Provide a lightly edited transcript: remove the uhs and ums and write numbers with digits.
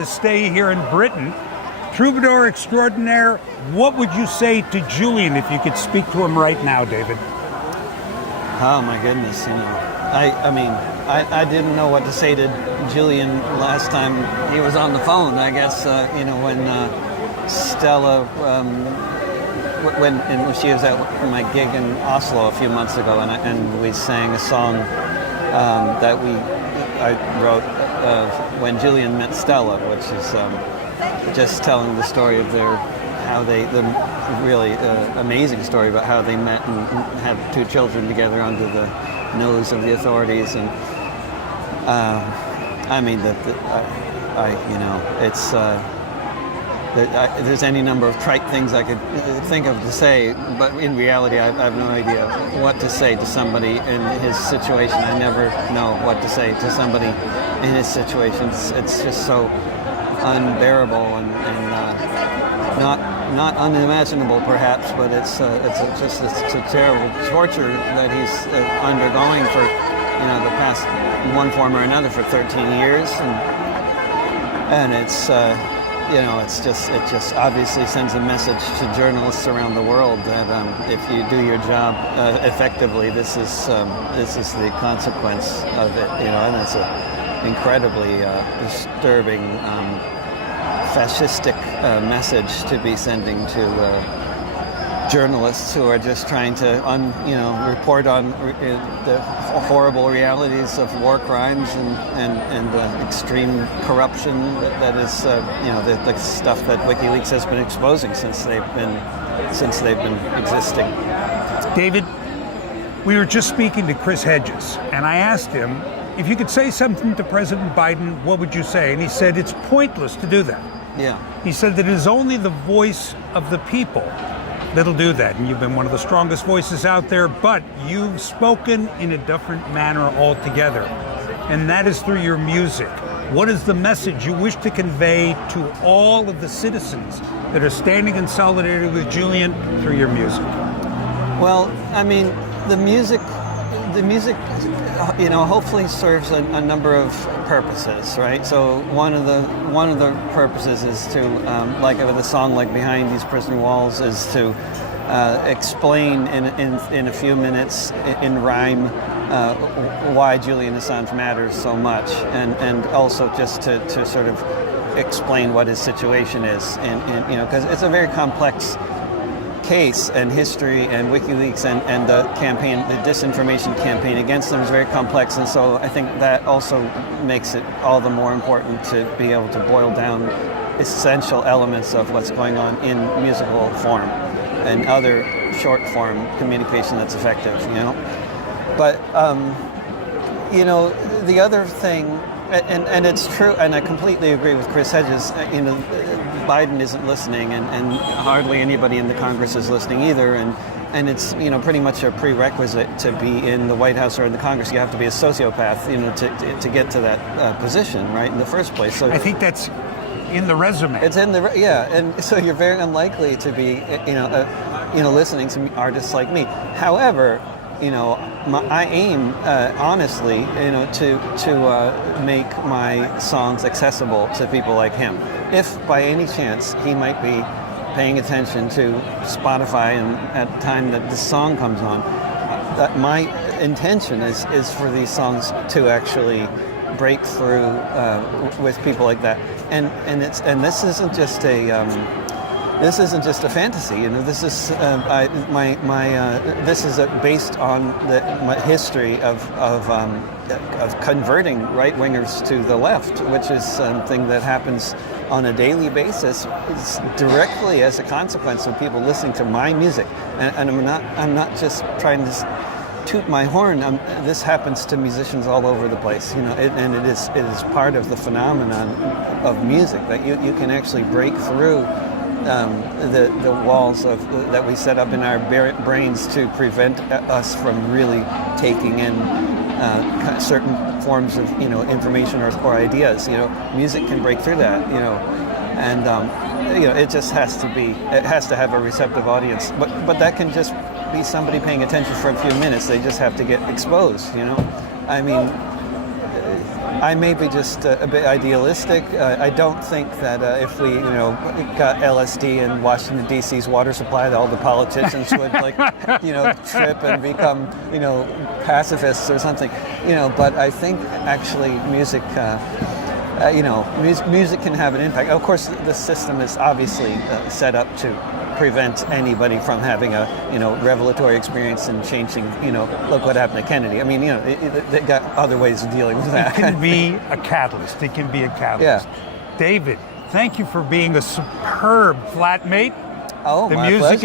To stay here in Britain. Troubadour extraordinaire, what would you say to Julian if you could speak to him right now, David? Oh my goodness, I didn't know what to say to Julian last time he was on the phone. I guess, when Stella, when she was at my gig in Oslo a few months ago, and we sang a song that I wrote when Julian met Stella, which is just telling the story of the really amazing story about how they met and had two children together under the nose of the authorities. And there's any number of trite things I could think of to say, but in reality, I have no idea what to say to somebody in his situation. I never know what to say to somebody in his situation. It's just so unbearable and not unimaginable, perhaps, but it's a terrible torture that he's undergoing for the past, in one form or another, for 13 years, and it's. It just obviously sends a message to journalists around the world that if you do your job effectively, this is the consequence of it. And it's an incredibly disturbing, fascistic message to be sending to journalists who are just trying to report on the horrible realities of war crimes and extreme corruption that is the stuff that WikiLeaks has been exposing since they've been existing. David, we were just speaking to Chris Hedges, and I asked him if you could say something to President Biden, what would you say? And he said it's pointless to do that. Yeah. He said that it is only the voice of the people that'll do that, and you've been one of the strongest voices out there, but you've spoken in a different manner altogether, and that is through your music. What is the message you wish to convey to all of the citizens that are standing in solidarity with Julian through your music? Well, the music, hopefully serves a number of purposes, right? So one of the purposes is to, like with a song like "Behind These Prison Walls," is to explain in a few minutes in rhyme why Julian Assange matters so much, and also just to sort of explain what his situation is, and because it's a very complex case, and history, and WikiLeaks and the campaign, the disinformation campaign against them is very complex, and so I think that also makes it all the more important to be able to boil down essential elements of what's going on in musical form and other short form communication that's effective, But the other thing, and it's true, and I completely agree with Chris Hedges, Biden isn't listening, and hardly anybody in the Congress is listening either, and it's pretty much a prerequisite to be in the White House or in the Congress. You have to be a sociopath, to get to that position, right, in the first place. So I think that's in the resume. It's in the and so you're very unlikely to be listening to artists like me. However, I aim, honestly, to make my songs accessible to people like him. If by any chance he might be paying attention to Spotify and at the time that the song comes on, that my intention is for these songs to actually break through with people like that. And this isn't just a a fantasy, This is this is based on my history of converting right wingers to the left, which is something that happens on a daily basis. It's directly as a consequence of people listening to my music, and I'm not just trying to toot my horn. This happens to musicians all over the place, and it is part of the phenomenon of music that you can actually break through the walls that we set up in our brains to prevent us from really taking in certain forms of information or ideas. Music can break through that. And it just has to have a receptive audience. But that can just be somebody paying attention for a few minutes. They just have to get exposed. I may be just a bit idealistic. I don't think that if we, got LSD in Washington D.C.'s water supply, that all the politicians would trip and become, pacifists or something. But I think actually music, music can have an impact. Of course, the system is obviously set up to prevent anybody from having a revelatory experience and changing. Look what happened to Kennedy. I mean, they got other ways of dealing with that. It can be a catalyst. It can be a catalyst. Yeah. David, thank you for being a superb flatmate. Oh, the my music pleasure.